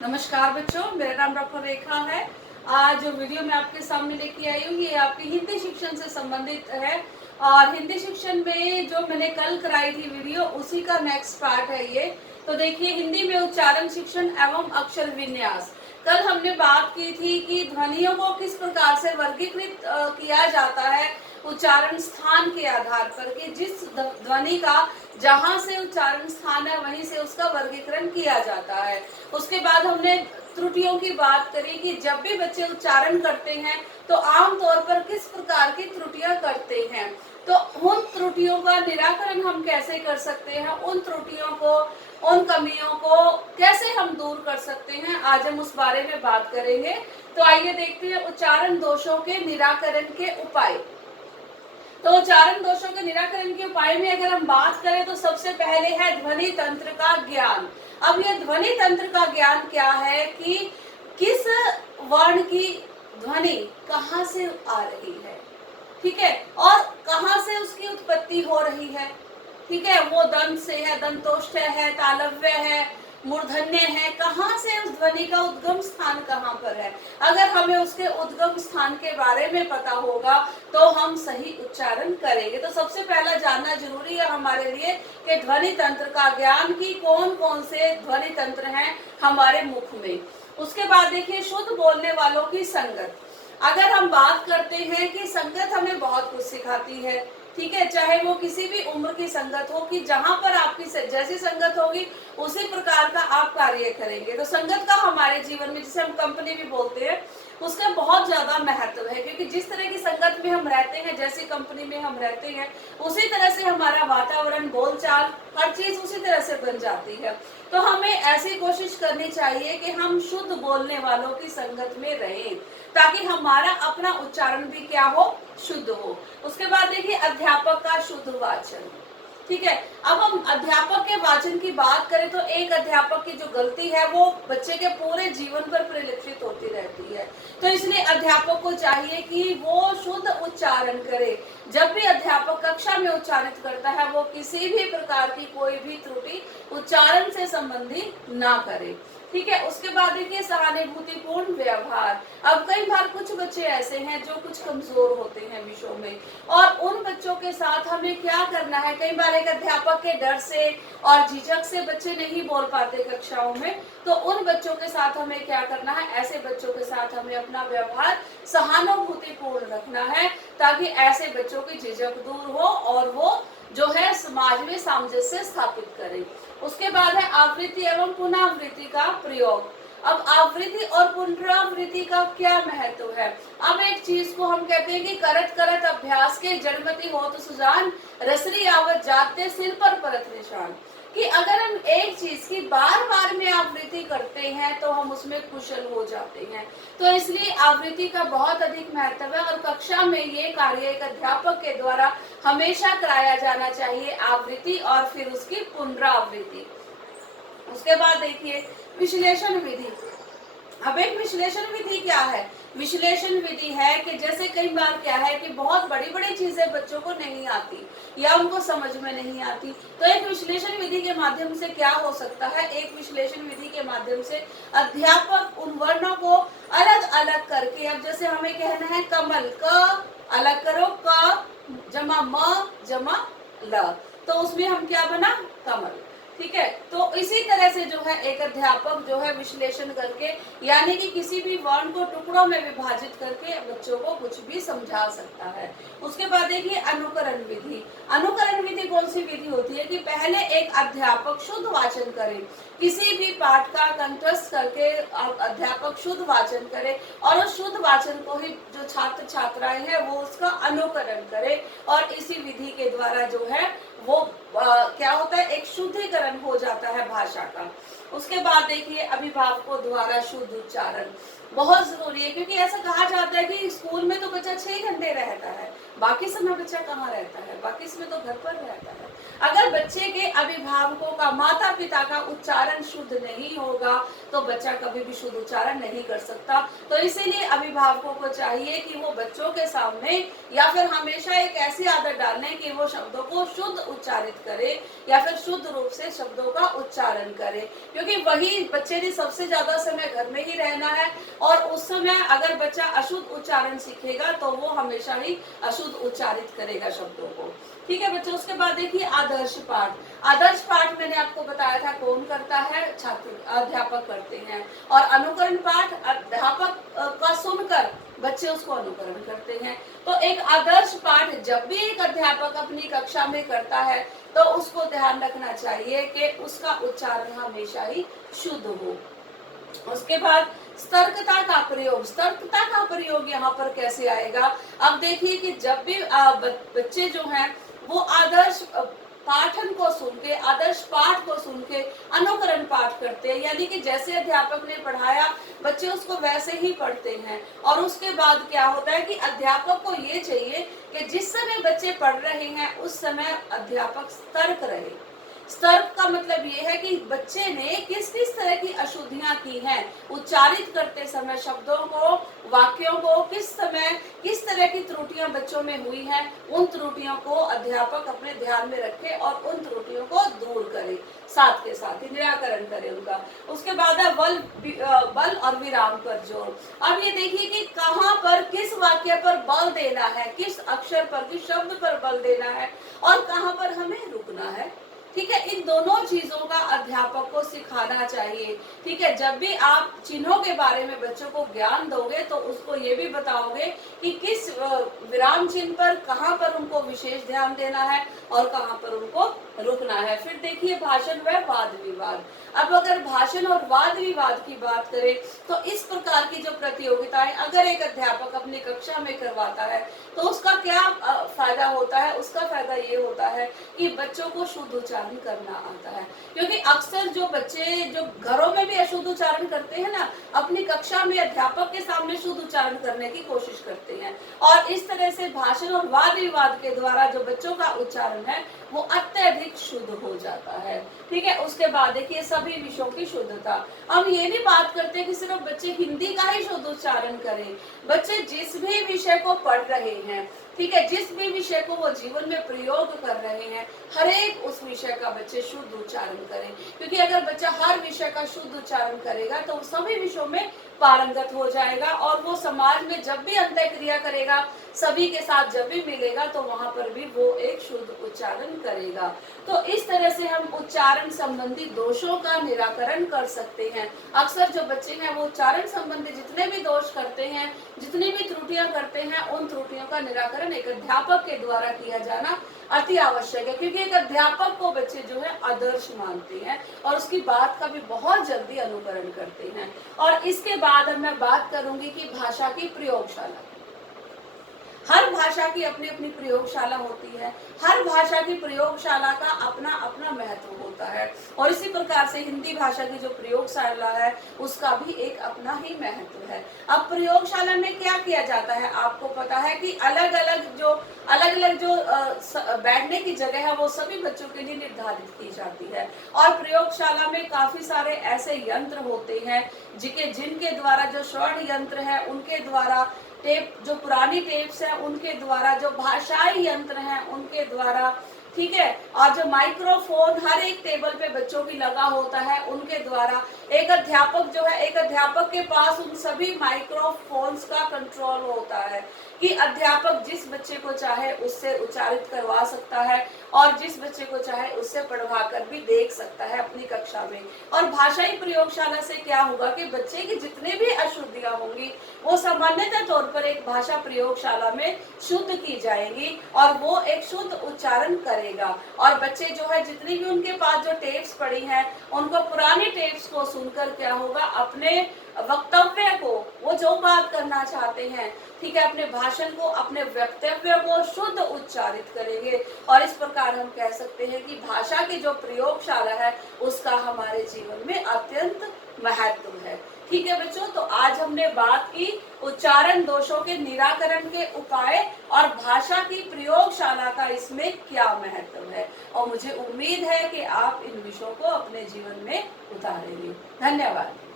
नमस्कार बच्चों, मेरा नाम डॉक्टर रेखा है। आज जो वीडियो मैं आपके सामने लेके आई हूँ ये आपकी हिंदी शिक्षण से संबंधित है। और हिंदी शिक्षण में जो मैंने कल कराई थी वीडियो, उसी का नेक्स्ट पार्ट है ये। तो देखिए, हिंदी में उच्चारण शिक्षण एवं अक्षर विन्यास। कल हमने बात की थी कि ध्वनियों को किस प्रकार से वर्गीकृत किया जाता है उच्चारण स्थान के आधार पर, कि जिस ध्वनि का जहां से उच्चारण स्थान है वहीं से उसका वर्गीकरण किया जाता है। उसके बाद हमने त्रुटियों की बात करी कि जब भी बच्चे उच्चारण करते हैं तो आम तौर पर किस प्रकार की त्रुटियां करते हैं। तो उन त्रुटियों का निराकरण हम कैसे कर सकते हैं, उन त्रुटियों को, उन कमियों को कैसे हम दूर कर सकते हैं, आज हम उस बारे में बात करेंगे। तो आइए देखते हैं उच्चारण दोषों के निराकरण के उपाय। तो उच्चारण दोषों के निराकरण के उपाय में अगर हम बात करें तो सबसे पहले है ध्वनि तंत्र का ज्ञान। अब ये ध्वनि तंत्र का ज्ञान क्या है कि किस वर्ण की ध्वनि कहाँ से आ रही है, ठीक है, और कहाँ से उसकी उत्पत्ति हो रही है, ठीक है, वो दंत से है, दंतोष्ठ है, तालव्य है, मूर्धन्य है, कहाँ से उस ध्वनि का उद्गम स्थान कहाँ पर है। अगर हमें उसके उद्गम स्थान के बारे में पता होगा तो हम सही उच्चारण करेंगे। तो सबसे पहला जानना जरूरी है हमारे लिए कि ध्वनि तंत्र का ज्ञान, की कौन कौन से ध्वनि तंत्र हैं हमारे मुख में। उसके बाद देखिए, शुद्ध बोलने वालों की संगत। अगर हम बात करते हैं कि संगत हमें बहुत कुछ सिखाती है, ठीक है, चाहे वो किसी भी उम्र की संगत हो, कि जहां पर आपकी जैसी संगत होगी उसी प्रकार का आप कार्य करेंगे। तो संगत का हमारे जीवन में, जिसे हम कंपनी भी बोलते हैं, उसका बहुत ज्यादा महत्व है, क्योंकि जिस तरह की संगत में हम रहते हैं, जैसी कंपनी में हम रहते हैं, उसी तरह से हमारा वातावरण, बोलचाल, हर चीज उसी तरह से बन जाती है। तो हमें ऐसी कोशिश करनी चाहिए कि हम शुद्ध बोलने वालों की संगत में रहें, ताकि हमारा अपना उच्चारण भी क्या हो, शुद्ध हो। उसके बाद देखिए, अध्यापक का शुद्ध वाचन, ठीक है। अब हम अध्यापक के वाचन की बात करें तो एक अध्यापक की जो गलती है वो बच्चे के पूरे जीवन पर परिलक्षित होती रहती है। तो इसलिए अध्यापक को चाहिए कि वो शुद्ध उच्चारण करे। जब भी अध्यापक कक्षा में उच्चारित करता है, वो किसी भी प्रकार की कोई भी त्रुटि उच्चारण से संबंधित ना करे, ठीक है। उसके बाद देखिए, सहानुभूतिपूर्ण व्यवहार। अब कई बार कुछ बच्चे ऐसे हैं जो कुछ कमजोर होते हैं विषयों में, और उन बच्चों के साथ हमें क्या करना है, कई बार एक अध्यापक के डर से और झिझक से बच्चे नहीं बोल पाते कक्षाओं में, तो उन बच्चों के साथ हमें क्या करना है, ऐसे बच्चों के साथ हमें अपना व्यवहार सहानुभूतिपूर्ण रखना है, ताकि ऐसे बच्चों की झिझक दूर हो और वो जो है समाज में सामंजस्य स्थापित करें। उसके बाद है आवृत्ति एवं पुनरावृत्ति का प्रयोग। अब आवृत्ति और पुनरावृत्ति का क्या महत्व है। अब एक चीज को हम कहते हैं कि करत करत अभ्यास के जड़मति हो तो सुजान, रसरी आवत जाते सिर पर परत निशान। कि अगर हम एक चीज की बार बार में आवृत्ति करते हैं तो हम उसमें कुशल हो जाते हैं। तो इसलिए आवृत्ति का बहुत अधिक महत्व है, और कक्षा में ये कार्य एक अध्यापक के द्वारा हमेशा कराया जाना चाहिए, आवृत्ति और फिर उसकी पुनरावृत्ति। उसके बाद देखिए, विश्लेषण विधि। अब एक विश्लेषण विधि क्या है, विश्लेषण विधि है कि जैसे कई बार क्या है कि बहुत बड़ी बड़ी चीजें बच्चों को नहीं आती या उनको समझ में नहीं आती, तो एक विश्लेषण विधि के माध्यम से क्या हो सकता है, एक विश्लेषण विधि के माध्यम से अध्यापक उन वर्णों को अलग अलग करके, अब जैसे हमें कहना है कमल, क अलग करो, क जमा म जमा ल, तो उसमें हम क्या बना, कमल, ठीक है। तो इसी तरह से जो है एक अध्यापक जो है विश्लेषण करके, यानी कि किसी भी वर्ण को टुकड़ों में विभाजित करके बच्चों को कुछ भी समझा सकता है। उसके बाद देखिए, अनुकरण विधि। अनुकरण विधि कौन सी विधि होती है कि पहले एक अध्यापक शुद्ध वाचन करे, किसी भी पाठ का कंठस्थ करके अध्यापक शुद्ध वाचन करे, और उस शुद्ध वाचन को ही जो छात्र छात्राएं हैं वो उसका अनुकरण करे, और इसी विधि के द्वारा जो है वो क्या होता है, एक शुद्धिकरण हो जाता है भाषा का। उसके बाद देखिए, अभिभावकों द्वारा शुद्ध उच्चारण। बहुत जरूरी है, क्योंकि ऐसा कहा जाता है कि स्कूल में तो बच्चा 6 घंटे रहता है, बाकी समय बच्चा कहाँ रहता है, बाकी समय तो घर पर रहता है। अगर बच्चे के अभिभावकों का, माता पिता का उच्चारण शुद्ध नहीं होगा तो बच्चा कभी भी शुद्ध उच्चारण नहीं कर सकता। तो इसीलिए अभिभावकों को चाहिए कि वो बच्चों के सामने या फिर हमेशा एक ऐसी आदत डालें कि वो शब्दों को शुद्ध उच्चारित करे या फिर शुद्ध रूप से शब्दों का उच्चारण करे, क्योंकि वही बच्चे ने सबसे ज्यादा समय घर में ही रहना है और उस समय अगर बच्चा अशुद्ध उच्चारण सीखेगा तो वो हमेशा ही अशुद्ध उच्चारित करेगा शब्दों को। ठीक है बच्चों, उसके बाद देखिए आदर्श पाठ। आदर्श पाठ मैंने आपको बताया था कौन करता है, छात्र अध्यापक करते हैं। और अनुकरण पाठ अध्यापक का सुनकर बच्चे उसको अनुकरण करते हैं। तो एक आदर्श पाठ जब भी एक अध्यापक अपनी कक्षा में करता है तो उसको ध्यान रखना चाहिए कि उसका उच्चारण हमेशा ही शुद्ध हो। उसके बाद सतर्कता का प्रयोग। सतर्कता का प्रयोग यहाँ पर कैसे आएगा? अब देखिए कि जब भी बच्चे जो हैं वो आदर्श पाठन को सुन के, आदर्श पाठ को सुन के अनुकरण पाठ करते हैं, यानी कि जैसे अध्यापक ने पढ़ाया बच्चे उसको वैसे ही पढ़ते हैं। और उसके बाद क्या होता है कि अध्यापक को ये चाहिए कि जिस समय बच्चे पढ़ रहे हैं उस समय अध्यापक सतर्क रहे। सतर्क का मतलब ये है कि बच्चे ने किस किस तरह की अशुद्धियां की हैं, उच्चारित करते समय शब्दों को, वाक्यों को किस समय किस तरह की त्रुटियां बच्चों में हुई हैं, उन त्रुटियों को अध्यापक अपने ध्यान में रखे और उन त्रुटियों को दूर करे, साथ के साथ ही निराकरण करे उनका। उसके बाद है बल और विराम पर जोर। अब ये देखिए कि कहाँ पर किस वाक्य पर बल देना है, किस अक्षर पर, किस शब्द पर बल देना है और कहाँ पर हमें रुकना है। ठीक है, इन दोनों चीजों का अध्यापक को सिखाना चाहिए। ठीक है, जब भी आप चिन्हों के बारे में बच्चों को ज्ञान दोगे तो उसको ये भी बताओगे कि किस विराम चिन्ह पर, कहाँ पर उनको विशेष ध्यान देना है और कहाँ पर उनको रुकना है। फिर देखिए भाषण व वाद विवाद। अब अगर भाषण और वाद विवाद की बात करें तो इस प्रकार की जो प्रतियोगिताएं अगर एक अध्यापक अपनी कक्षा में करवाता है तो उसका क्या फायदा होता है? उसका फायदा ये होता है कि बच्चों को शुद्ध उच्चारण करना आता है, क्योंकि अक्सर जो बच्चे जो घरों में भी अशुद्ध उच्चारण करते हैं ना, अपनी कक्षा में अध्यापक के सामने शुद्ध उच्चारण करने की कोशिश करते हैं। और इस तरह से भाषण और वाद विवाद के द्वारा जो बच्चों का उच्चारण है वो अत्यधिक शुद्ध हो जाता है। ठीक है, उसके बाद देखिए सभी विषयों की शुद्धता। हम ये भी बात करते हैं कि सिर्फ बच्चे हिंदी का ही शुद्ध उच्चारण करें। बच्चे जिस भी विषय को पढ़ रहे हैं, ठीक है, जिस भी विषय को वो जीवन में प्रयोग कर रहे हैं, हर एक उस विषय का बच्चे शुद्ध उच्चारण करें, क्योंकि अगर बच्चा हर विषय का शुद्ध उच्चारण करेगा तो सभी विषयों में पारंगत हो जाएगा और वो समाज में जब भी अंतः क्रिया करेगा, सभी के साथ जब भी मिलेगा तो वहां पर भी वो एक शुद्ध उच्चारण करेगा। तो इस तरह से हम उच्चारण संबंधी दोषों का निराकरण कर सकते हैं। अक्सर जो बच्चे हैं वो उच्चारण संबंधी जितने भी दोष करते हैं, जितनी भी त्रुटियां करते हैं, उन त्रुटियों का निराकरण एक अध्यापक के द्वारा किया जाना अति आवश्यक है, क्योंकि एक अध्यापक को बच्चे जो है आदर्श मानते हैं और उसकी बात का भी बहुत जल्दी अनुकरण करते हैं। और इसके बाद मैं बात करूंगी कि भाषा की प्रयोगशाला। हर भाषा की अपनी अपनी प्रयोगशाला होती है, हर भाषा की प्रयोगशाला का अपना अपना महत्व होता है और इसी प्रकार से हिंदी भाषा की जो प्रयोगशाला है उसका भी एक अपना ही महत्व है। अब प्रयोगशाला में क्या किया जाता है? आपको पता है कि अलग अलग जो बैठने की जगह है वो सभी बच्चों के लिए निर्धारित की जाती है और प्रयोगशाला में काफी सारे ऐसे यंत्र होते हैं जिनके द्वारा, जो स्वर्ण यंत्र है उनके द्वारा, टेप जो पुरानी टेप्स है उनके द्वारा, जो भाषाई यंत्र हैं उनके द्वारा, ठीक है, और जो माइक्रोफोन हर एक टेबल पे बच्चों की लगा होता है उनके द्वारा, एक अध्यापक जो है, एक अध्यापक के पास उन सभी माइक्रोफोन्स का कंट्रोल होता है कि अध्यापक जिस बच्चे को चाहे उससे उच्चारित करवा सकता है और जिस बच्चे को चाहे उससे पढ़वा कर भी देख सकता है अपनी कक्षा में। और भाषाई प्रयोगशाला से क्या होगा कि बच्चे की जितने भी अशुद्धियां होंगी वो सामान्यतः तौर पर एक भाषा प्रयोगशाला में शुद्ध की जाएंगी और वो एक शुद्ध उच्चारण करेगा। और बच्चे जो है जितनी भी उनके पास जो टेप्स पड़ी हैं उनको पुरानी टेप्स को सुनकर क्या होगा, अपने वक्तव्य को, वो जो बात करना चाहते हैं, ठीक है, अपने भाषण को, अपने वक्तव्य को शुद्ध उच्चारित करेंगे। और इस प्रकार हम कह सकते हैं कि भाषा की जो प्रयोगशाला है उसका हमारे जीवन में अत्यंत महत्व है। ठीक है बच्चों, तो आज हमने बात की उच्चारण दोषों के निराकरण के उपाय और भाषा की प्रयोगशाला का इसमें क्या महत्व है, और मुझे उम्मीद है कि आप इन विषयों को अपने जीवन में उतारेंगे। धन्यवाद।